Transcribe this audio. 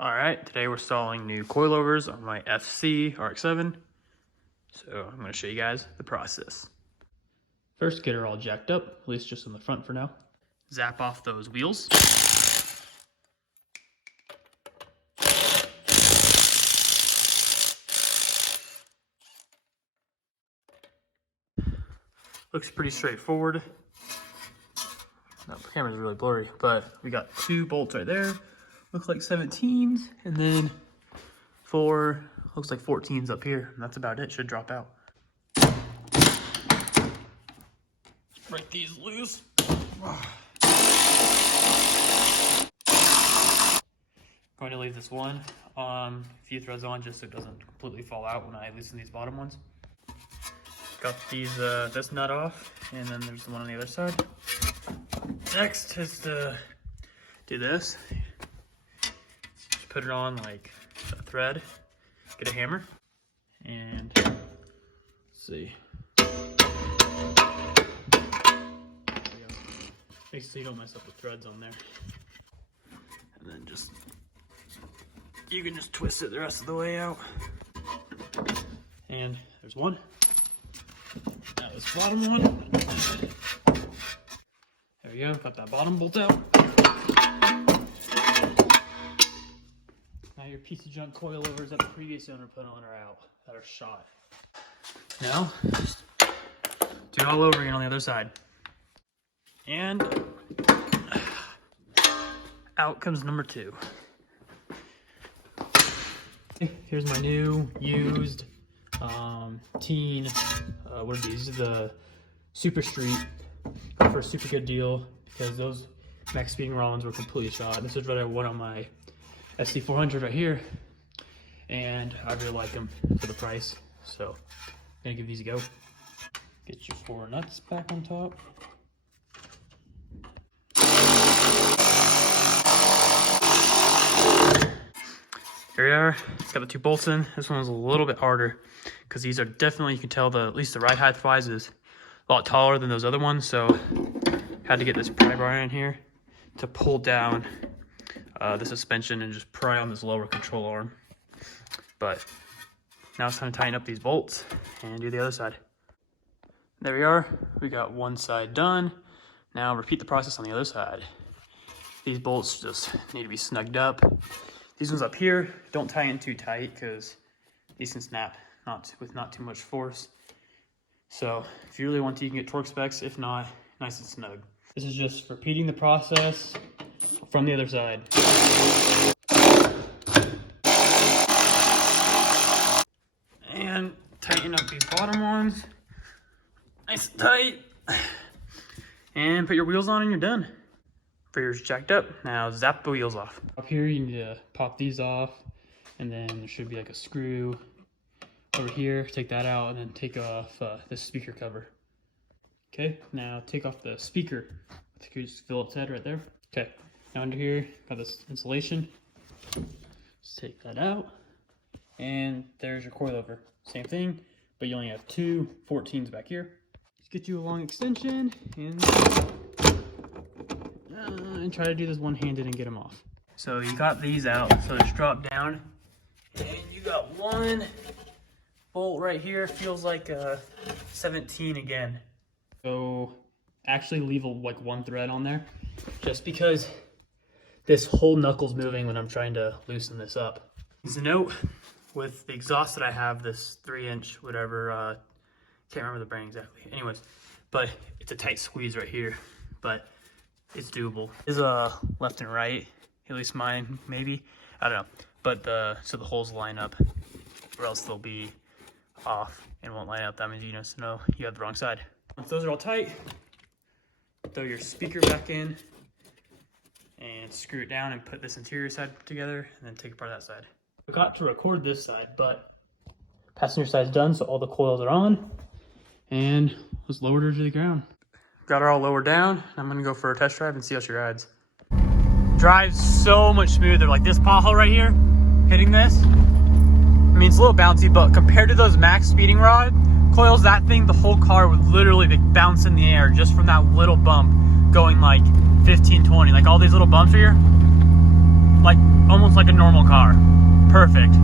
All right, today we're installing new coilovers on my FC RX7. So I'm gonna show you guys the process. First, get her all jacked up, at least just in the front for now. Zap off those wheels. Looks pretty straightforward. The camera's really blurry, but we got 2 bolts right there. Looks like 17s, and then 4, looks like 14s up here. And that's about it, should drop out. Break these loose. Going to leave this one a few threads on just so it doesn't completely fall out when I loosen these bottom ones. Got these this nut off, and then there's the one on the other side. Next is to do this. Just put it on like a thread, get a hammer, and let's see. Make sure you don't mess up the threads on there. And then just, you can just twist it the rest of the way out. And there's one. Now this bottom one. There we go, got that bottom bolt out. Now your piece of junk coilovers that the previous owner put on are out, that are shot. Now, just do it all over again on the other side. And out comes number 2. Here's my new used teen, what are these? These are the Super Street. Got for a super good deal because those max speeding rods were completely shot. This is what I won on my SC400 right here, and I really like them for the price. So I'm gonna give these a go. Get your 4 nuts back on top. Here we are. It's got the 2 bolts in. This one was a little bit harder because these are definitely, you can tell at least the ride height wise is a lot taller than those other ones. So had to get this pry bar in here to pull down the suspension and just pry on this lower control arm. But now it's time to tighten up these bolts and do the other side. There we are. We got one side done. Now repeat the process on the other side. These bolts just need to be snugged up. These ones up here, don't tie in too tight because these can snap with not too much force. So if you really want to, you can get torque specs. If not, nice and snug. This is just repeating the process from the other side. And tighten up these bottom ones. Nice and tight. And put your wheels on and you're done. Rear's jacked up. Now zap the wheels off. Up here you need to pop these off, and then there should be like a screw over here. Take that out and then take off this speaker cover. Okay, now take off the speaker with the Phillips head right there. Okay, now under here got this insulation. Just take that out, and there's your coilover. Same thing, but you only have 2 14s back here. Just get you a long extension and try to do this one-handed and get them off. So you got these out, so just drop down, and you got 1 bolt right here. Feels like a 17 again. So actually leave like 1 thread on there, just because this whole knuckle's moving when I'm trying to loosen this up. As a note, with the exhaust that I have, this 3-inch whatever, can't remember the brand exactly. Anyways, but it's a tight squeeze right here, but it's doable. Is left and right, at least mine, maybe. I don't know. But so the holes line up, or else they'll be off and won't line up. That means you just know you have the wrong side. Once those are all tight, throw your speaker back in and screw it down and put this interior side together, and then take apart that side. I forgot to record this side, but passenger side's done, so all the coils are on, and let's lower her to the ground. Got her all lowered down. I'm gonna go for a test drive and see how she rides. Drives so much smoother. Like this pothole right here, hitting this. I mean, it's a little bouncy, but compared to those max speeding rod coils, that thing, the whole car would literally be bouncing in the air just from that little bump going like 15, 20. Like all these little bumps here, like almost like a normal car. Perfect.